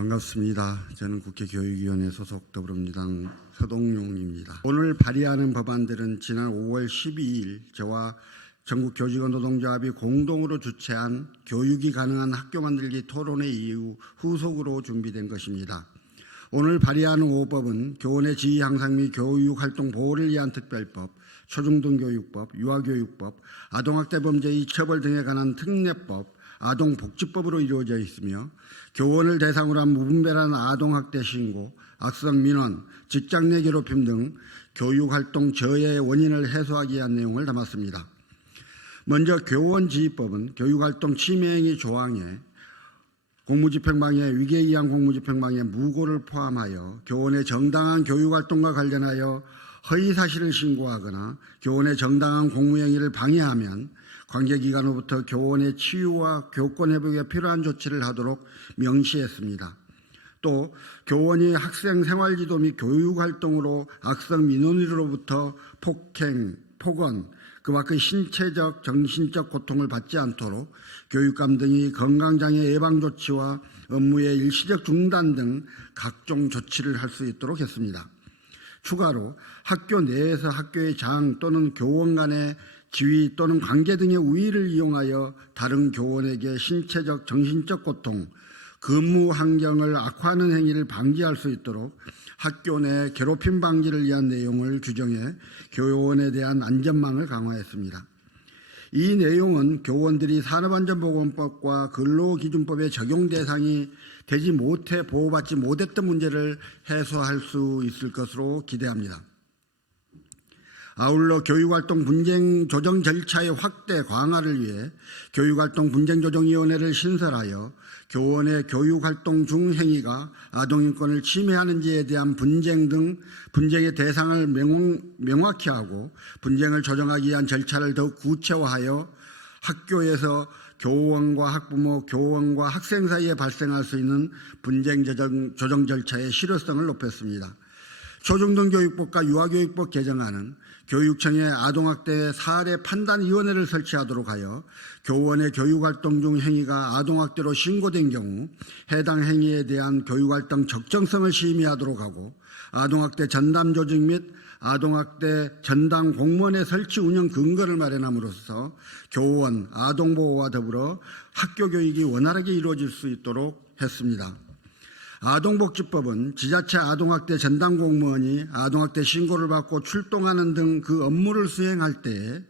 반갑습니다. 저는 국회교육위원회 소속 더불어민주당 서동용입니다. 오늘 발의하는 법안들은 지난 5월 12일 저와 전국교직원 노동조합이 공동으로 주최한 교육이 가능한 학교 만들기 토론회 이후 후속으로 준비된 것입니다. 오늘 발의하는 5법은 교원의 지위 향상 및 교육활동 보호를 위한 특별법, 초중등교육법, 유아교육법, 아동학대 범죄의 처벌 등에 관한 특례법, 아동복지법으로 이루어져 있으며 교원을 대상으로 한 무분별한 아동학대 신고, 악성 민원, 직장 내 괴롭힘 등 교육활동 저해의 원인을 해소하기 위한 내용을 담았습니다. 먼저 교원지휘법은 교육활동 침해행위 조항에 공무집행방해, 위계에 의한 공무집행방해, 무고를 포함하여 교원의 정당한 교육활동과 관련하여 허위사실을 신고하거나 교원의 정당한 공무행위를 방해하면 관계기관으로부터 교원의 치유와 교권 회복에 필요한 조치를 하도록 명시했습니다. 또 교원이 학생 생활지도 및 교육활동으로 악성 민원인으로부터 폭행, 폭언, 그 밖의 신체적, 정신적 고통을 받지 않도록 교육감 등이 건강장애 예방조치와 업무의 일시적 중단 등 각종 조치를 할 수 있도록 했습니다. 추가로 학교 내에서 학교의 장 또는 교원 간의 지위 또는 관계 등의 우위를 이용하여 다른 교원에게 신체적, 정신적 고통, 근무 환경을 악화하는 행위를 방지할 수 있도록 학교 내 괴롭힘 방지를 위한 내용을 규정해 교원에 대한 안전망을 강화했습니다. 이 내용은 교원들이 산업안전보건법과 근로기준법의 적용 대상이 되지 못해 보호받지 못했던 문제를 해소할 수 있을 것으로 기대합니다. 아울러 교육활동 분쟁 조정 절차의 확대 강화를 위해 교육활동 분쟁조정위원회를 신설하여 교원의 교육활동 중 행위가 아동인권을 침해하는지에 대한 분쟁 등 분쟁의 대상을 명확히 하고 분쟁을 조정하기 위한 절차를 더욱 구체화하여 학교에서 교원과 학부모, 교원과 학생 사이에 발생할 수 있는 분쟁 조정 절차의 실효성을 높였습니다. 초중등교육법과 유아교육법 개정안은 교육청에 아동학대 사례 판단위원회를 설치하도록 하여 교원의 교육활동 중 행위가 아동학대로 신고된 경우 해당 행위에 대한 교육활동 적정성을 심의하도록 하고 아동학대 전담 조직 및 아동학대 전담 공무원의 설치 운영 근거를 마련함으로써 교원, 아동보호와 더불어 학교 교육이 원활하게 이루어질 수 있도록 했습니다. 아동복지법은 지자체 아동학대 전담 공무원이 아동학대 신고를 받고 출동하는 등 그 업무를 수행할 때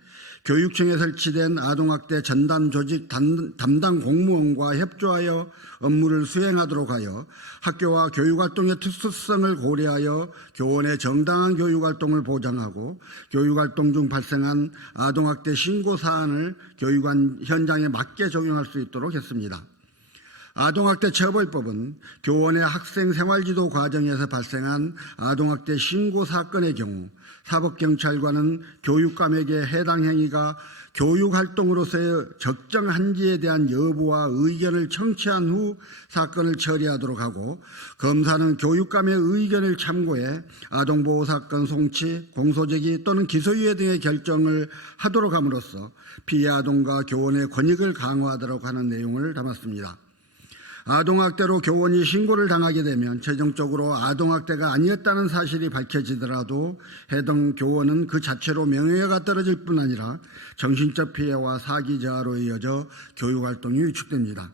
교육청에 설치된 아동학대 전담 조직 담당 공무원과 협조하여 업무를 수행하도록 하여 학교와 교육활동의 특수성을 고려하여 교원의 정당한 교육활동을 보장하고 교육활동 중 발생한 아동학대 신고 사안을 교육원 현장에 맞게 적용할 수 있도록 했습니다. 아동학대 처벌법은 교원의 학생 생활지도 과정에서 발생한 아동학대 신고 사건의 경우 사법경찰관은 교육감에게 해당 행위가 교육활동으로서의 적정한지에 대한 여부와 의견을 청취한 후 사건을 처리하도록 하고 검사는 교육감의 의견을 참고해 아동보호사건 송치, 공소제기 또는 기소유예 등의 결정을 하도록 함으로써 피해 아동과 교원의 권익을 강화하도록 하는 내용을 담았습니다. 아동학대로 교원이 신고를 당하게 되면 최종적으로 아동학대가 아니었다는 사실이 밝혀지더라도 해당 교원은 그 자체로 명예가 떨어질 뿐 아니라 정신적 피해와 사기 저하로 이어져 교육활동이 위축됩니다.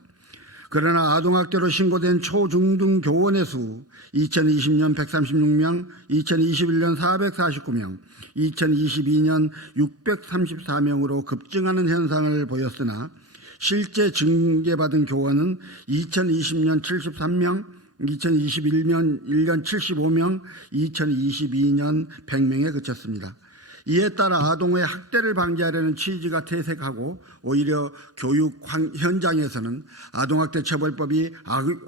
그러나 아동학대로 신고된 초중등 교원의 수 2020년 136명, 2021년 449명, 2022년 634명으로 급증하는 현상을 보였으나 실제 징계받은 교원은 2020년 73명, 2021년 75명, 2022년 100명에 그쳤습니다. 이에 따라 아동의 학대를 방지하려는 취지가 퇴색하고 오히려 교육 현장에서는 아동학대 처벌법이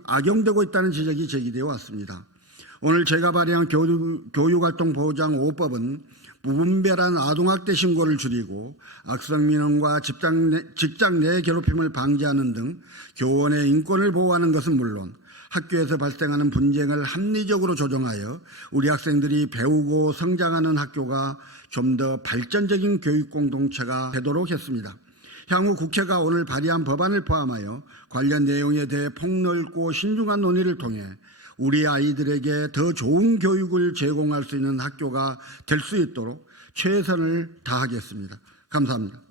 악용되고 있다는 지적이 제기되어 왔습니다. 오늘 제가 발의한 교육활동 보장 5법은 무분별한 아동학대 신고를 줄이고 악성민원과 직장 내 괴롭힘을 방지하는 등 교원의 인권을 보호하는 것은 물론 학교에서 발생하는 분쟁을 합리적으로 조정하여 우리 학생들이 배우고 성장하는 학교가 좀 더 발전적인 교육 공동체가 되도록 했습니다. 향후 국회가 오늘 발의한 법안을 포함하여 관련 내용에 대해 폭넓고 신중한 논의를 통해 우리 아이들에게 더 좋은 교육을 제공할 수 있는 학교가 될 수 있도록 최선을 다하겠습니다. 감사합니다.